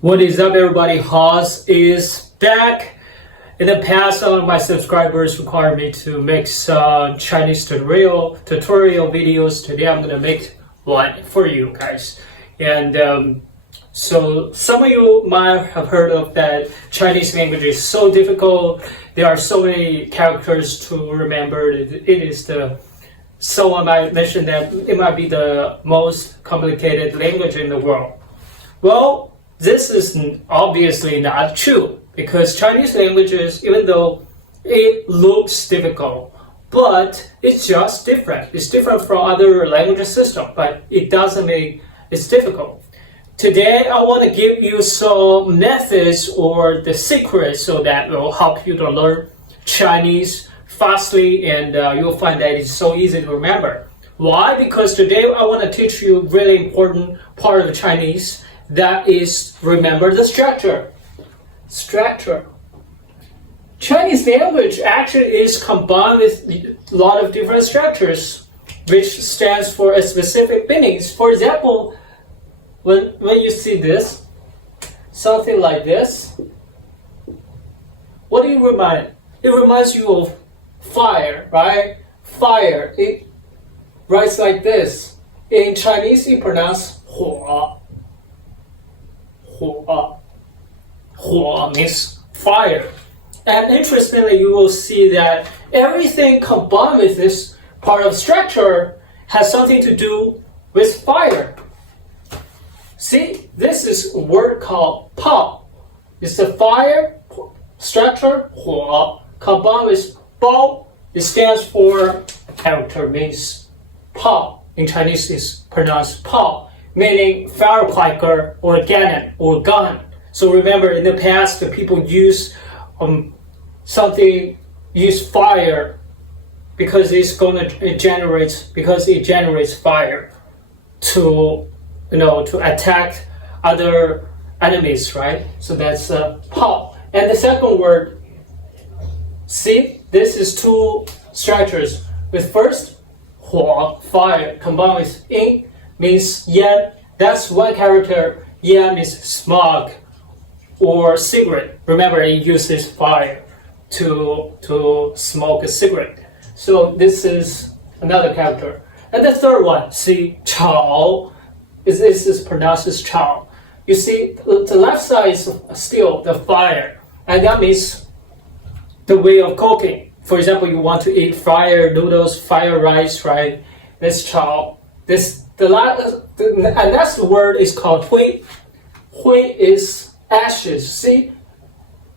What is up, everybody? Haas is back. In the past, some of my subscribers require me to make some Chinese tutorial videos. Today, I'm gonna make one for you guys. And so some of you might have heard of that Chinese language is so difficult. There are so many characters to remember. Someone might mention that it might be the most complicated language in the world. Well, this is obviously not true because Chinese languages, even though it looks difficult, but it's just different. It's different from other language systems, but it doesn't make it difficult. Today, I want to give you some methods or the secrets so that will help you to learn Chinese fastly, and you'll find that it's so easy to remember. Why? Because today I want to teach you a really important part of Chinese. That is, remember the structure. Chinese language actually is combined with a lot of different structures, which stands for a specific meanings. For example, when you see this, something like this, what do you remind? It reminds you of fire, right? Fire. It writes like this. In Chinese, it pronounced 火. 火 means fire. And interestingly, you will see that everything combined with this part of structure has something to do with fire. See, this is a word called 泡. It's the fire structure, 火, combined with 包. It stands for character, means 泡. In Chinese, it's pronounced 泡. Meaning firecracker or cannon or gun. So remember, in the past, the people use fire because it generates fire to attack other enemies, right? So that's 炮. And the second word, see, this is two structures. With first 火 fire combined with 音 means yan. That's one character. Yan means smoke or cigarette. Remember, it uses fire to smoke a cigarette. So this is another character. And the third one, see, 炒, this is pronounced as 炒. You see, the left side is still the fire, and that means the way of cooking. For example, you want to eat fire noodles, fire rice, right? That's 炒. And next word is called 灰. 灰 is ashes. See,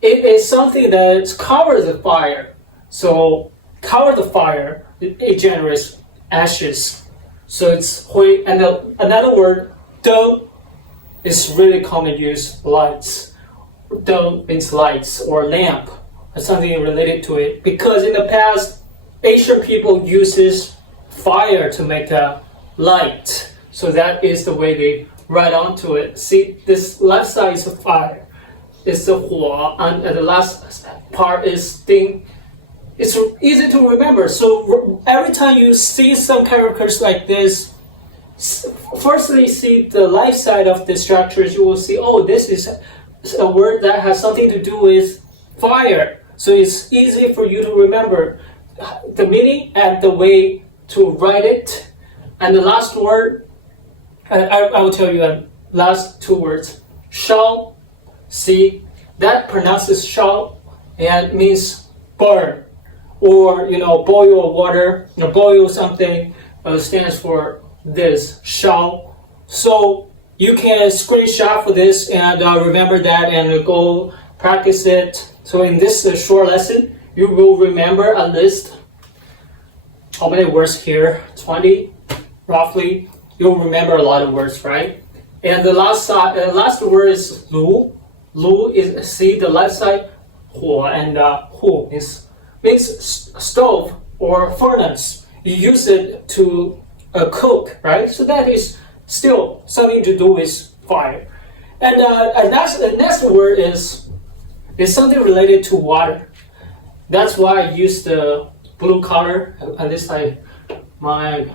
it is something that covers the fire. So cover the fire, it generates ashes. So it's 灰. And another word, 灯, is really common use, lights. 灯 means lights or lamp, or something related to it. Because in the past, Asian people uses fire to make a light. So that is the way they write onto it. See, this left side is a fire. It's the 火, and the last part is 丁. It's easy to remember. So every time you see some characters like this, firstly see the left side of the structures, you will see, oh, this is a word that has something to do with fire. So it's easy for you to remember the meaning and the way to write it. And the last word, I will tell you the last two words. 烧, see, that pronounces 烧 and means burn, or boil water, boil something. Stands for this 烧. So you can screenshot for this and remember that and go practice it. So in this short lesson, you will remember at least how many words here? 20. Roughly, you'll remember a lot of words, right? And the last word is 炉. 炉 is, see, the left side, 火, and 火 means stove or furnace. You use it to cook, right? So that is still something to do with fire. And the next word is something related to water. That's why I use the blue color. At least my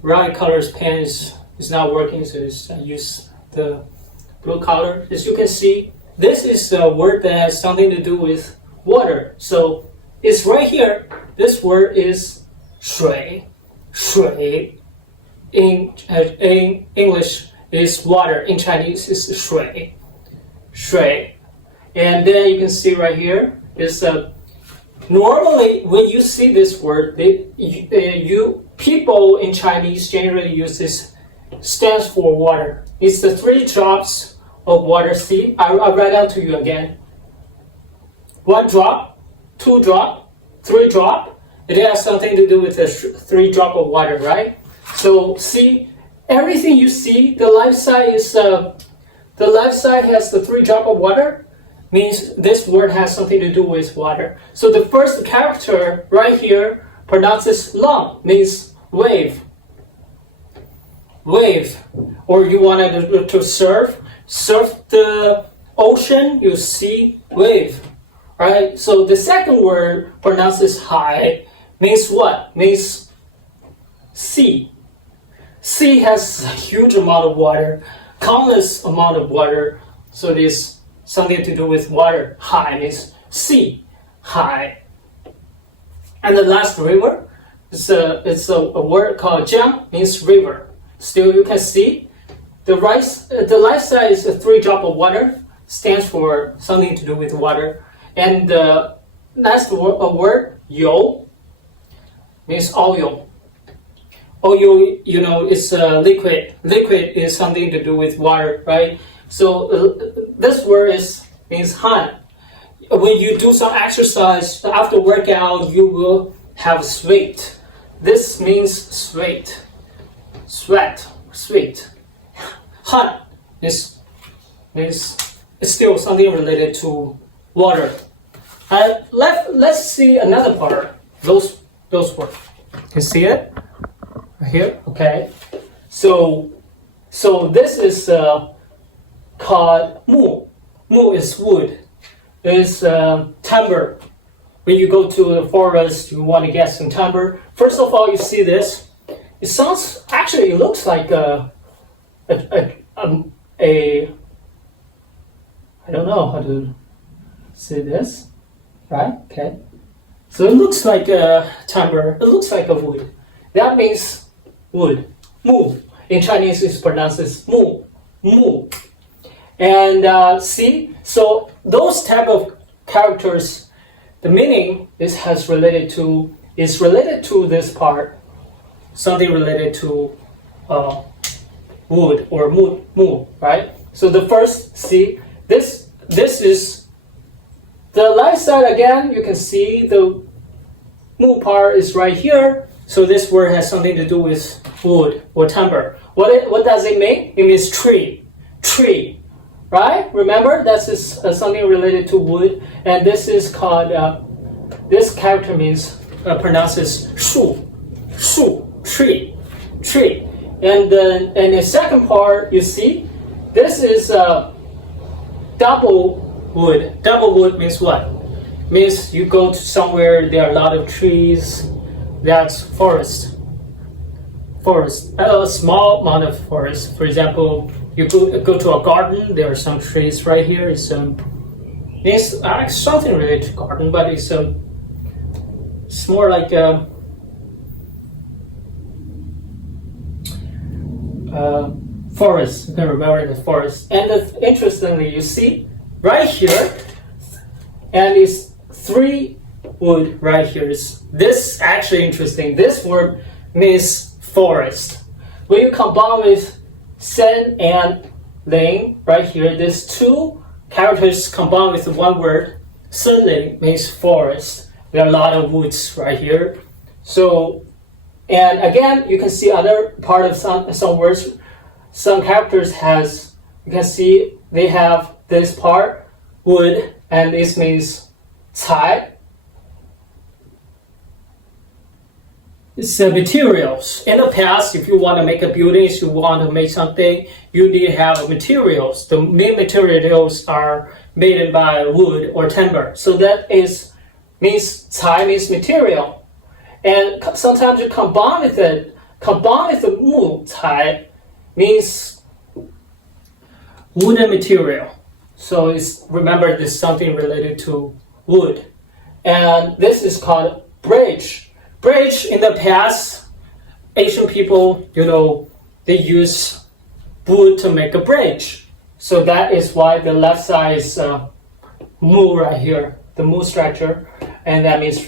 right color's pen is not working, so I use the blue color. As you can see, this is a word that has something to do with water. So it's right here. This word is 水. 水 in English is water. In Chinese is 水. 水. And then you can see right here is normally when you see this word, people in Chinese generally use this stands for water. It's the 3 drops of water. See, I'll write down to you again. 1 drop, 2 drop, 3 drop. It has something to do with the 3 drop of water, right? So see, everything you see, the left side is the left side has the 3 drop of water. Means this word has something to do with water. So the first character right here pronounces long, means wave. Wave. Or you wanted to surf the ocean, you see wave. Right? So the second word pronounces high, means what? Means sea. Sea has a huge amount of water, countless amount of water. So it is something to do with water. High means sea, high. And the last river is a word called jiang, means river. Still, you can see the left side is a 3 drop of water, stands for something to do with water. And the last word, you, means oil. Oil, you know, is liquid. Liquid is something to do with water, right? So this word means han. When you do some exercise after workout, you will have sweat. This means sweat, sweat, sweat. Han is still something related to water. Let's see another part. Those words. You see it right here? Okay. So this is called mu. Mu is wood. It's timber. When you go to the forest, you want to get some timber. First of all, you see this. It looks like a I don't know how to say this, right? Okay. So it looks like a timber. It looks like a wood. That means wood. Mu. In Chinese, it's pronounced as mu. Mu. And see, so those type of characters, the meaning is related to this part, something related to wood or mu, right? So the first, see, this is the left side again. You can see the mu part is right here. So this word has something to do with wood or timber. What does it mean? It means tree. Right? Remember, that's something related to wood, and this is called. This character means pronounces shu, tree. And the second part, you see, this is double wood. Double wood means what? Means you go to somewhere there are a lot of trees. That's forest. A small amount of forest. For example, you go to a garden, there are some trees right here. It's something related to garden, but it's more like forest. You can remember the forest. And interestingly, you see right here, and it's 3 wood right here. This actually interesting. This word means forest. When you combine with Sen and Ling right here, these 2 characters combined with one word. Senling means forest. There are a lot of woods right here. So, and again, you can see other part of some words. Some characters you can see they have this part, wood, and this means cai. It's materials. In the past, if you want to make a building, if you want to make something, you need to have materials. The main materials are made by wood or timber. So that means cai means material. And sometimes you combine with the mu cai means wooden material. So remember this is something related to wood. And this is called bridge. Bridge in the past, Asian people, they use wood to make a bridge. So that is why the left side is mu right here, the mu structure, and that means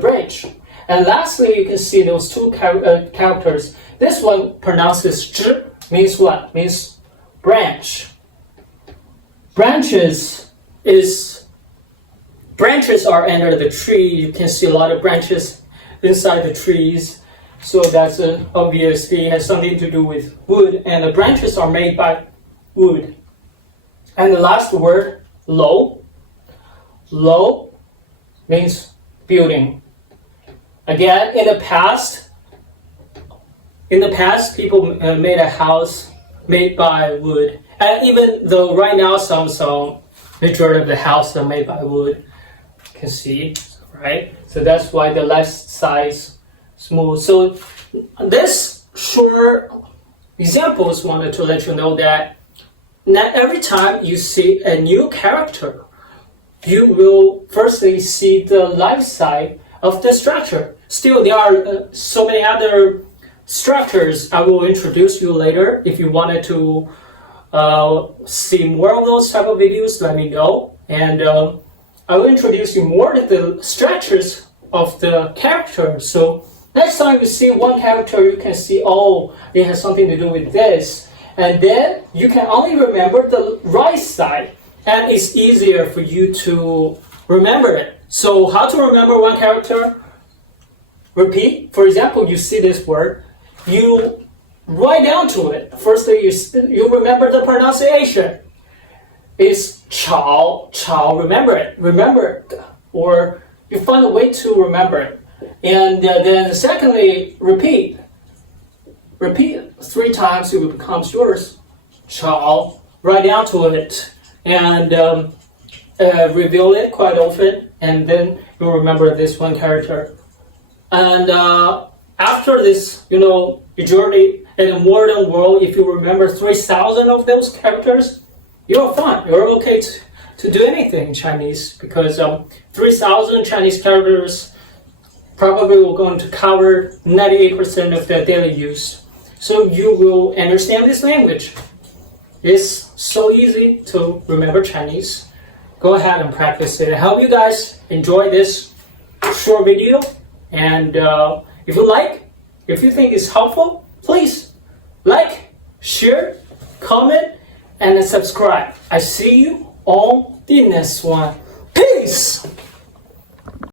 bridge. And lastly, you can see those two characters. This one pronounces zhi, means what? Means branch. Branches are under the tree. You can see a lot of branches inside the trees. So that's obviously has something to do with wood. And the branches are made by wood. And the last word, lo. Lo means building. Again, in the past, people made a house made by wood. And even though right now some majority of the houses are made by wood, you can see, right? So that's why the left side is smooth. So this short examples wanted to let you know that not every time you see a new character, you will firstly see the left side of the structure. Still, there are so many other structures I will introduce you later. If you wanted to see more of those type of videos, let me know. And I will introduce you more to the structures of the character. So next time you see one character, you can see, oh, it has something to do with this. And then you can only remember the right side. And it's easier for you to remember it. So how to remember one character? Repeat. For example, you see this word, you write down to it. Firstly, you remember the pronunciation. It's chao, remember it. Or you find a way to remember it. And then secondly, repeat. Repeat 3 times, it becomes yours. Chao, write down to it. And reveal it quite often, and then you'll remember this one character. And after this, majority in the modern world, if you remember 3,000 of those characters, you're fine. You're okay to do anything in Chinese, because 3,000 Chinese characters probably will going to cover 98% of their daily use. So you will understand this language. It's so easy to remember Chinese. Go ahead and practice it. I hope you guys enjoy this short video. And if you think it's helpful, please like, share, comment, and subscribe. I see you on the next one. Peace!